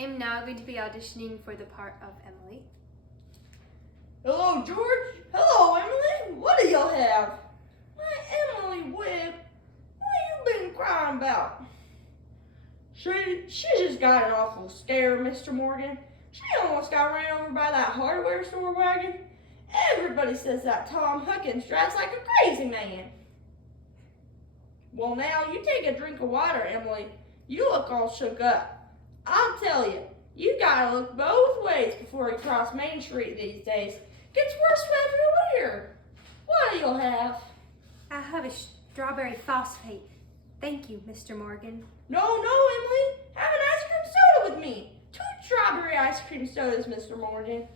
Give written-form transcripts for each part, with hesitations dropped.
I am now going to be auditioning for the part of Emily. Hello, George. Hello, Emily. What do y'all have? My Emily Webb. What you been crying about? She just got an awful scare, Mr. Morgan. She almost got ran over by that hardware store wagon. Everybody says that Tom Huckins drives like a crazy man. Well, now, you take a drink of water, Emily. You look all shook up. I'll tell you, you gotta look both ways before you cross Main Street these days. Gets worse everywhere. What do you have? I have a strawberry phosphate. Thank you, Mr. Morgan. No, Emily. Have an ice cream soda with me. 2 strawberry ice cream sodas, Mr. Morgan.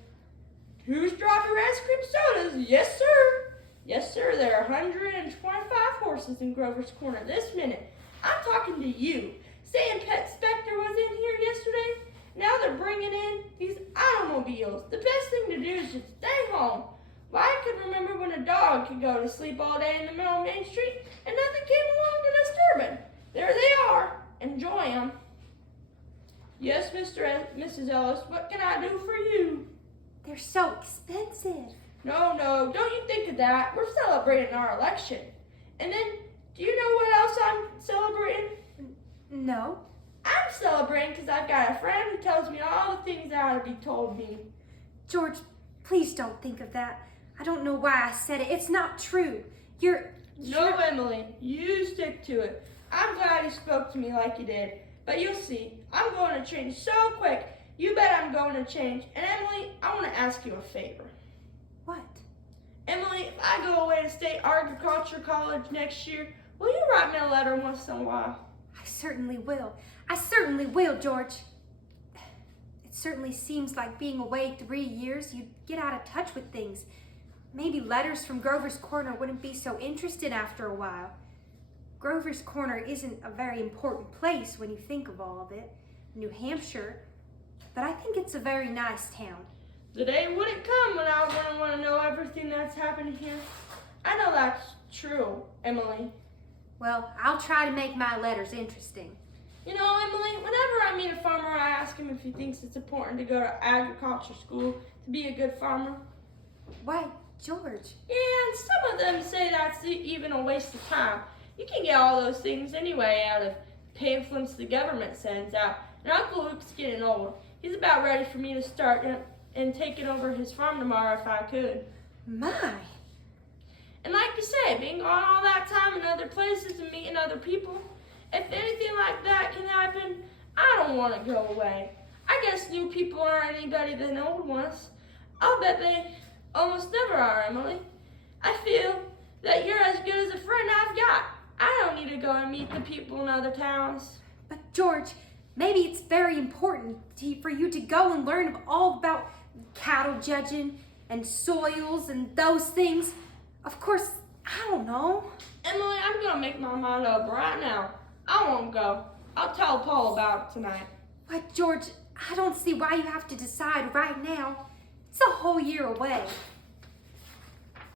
2 strawberry ice cream sodas? Yes, sir. Yes, sir. There are 125 horses in Grover's Corner this minute. I'm talking to you. Saying Pet Spectre was in here yesterday. Now they're bringing in these automobiles. The best thing to do is just stay home. Why, I could remember when a dog could go to sleep all day in the middle of Main Street and nothing came along to disturb him. There they are. Enjoy them. Yes, Mrs. Ellis, what can I do for you? They're so expensive. No, don't you think of that. We're celebrating our election. And then, do you know what else I'm celebrating? No. I'm celebrating because I've got a friend who tells me all the things that ought to be told me. George, please don't think of that. I don't know why I said it. It's not true. No, Emily, you stick to it. I'm glad you spoke to me like you did. But you'll see, I'm going to change so quick. You bet I'm going to change. And Emily, I want to ask you a favor. What? Emily, if I go away to State Agriculture College next year, will you write me a letter once in a while? I certainly will, George. It certainly seems like being away 3 years, you'd get out of touch with things. Maybe letters from Grover's Corner wouldn't be so interested after a while. Grover's Corner isn't a very important place when you think of all of it. New Hampshire. But I think it's a very nice town. The day wouldn't come when I wouldn't want to know everything that's happening here. I know that's true, Emily. Well, I'll try to make my letters interesting. You know, Emily, whenever I meet a farmer, I ask him if he thinks it's important to go to agriculture school to be a good farmer. Why, George? Yeah, and some of them say that's even a waste of time. You can get all those things anyway out of pamphlets the government sends out. And Uncle Luke's getting old. He's about ready for me to start and taking over his farm tomorrow if I could. My. And like you say, being gone all that time in other places and meeting other people, if anything like that can happen, I don't want to go away. I guess new people aren't any better than old ones. I'll bet they almost never are, Emily. I feel that you're as good as a friend I've got. I don't need to go and meet the people in other towns. But George, maybe it's very important for you to go and learn all about cattle judging and soils and those things. Of course, I don't know. Emily, I'm going to make my mind up right now. I won't go. I'll tell Paul about it tonight. But George, I don't see why you have to decide right now. It's a whole year away.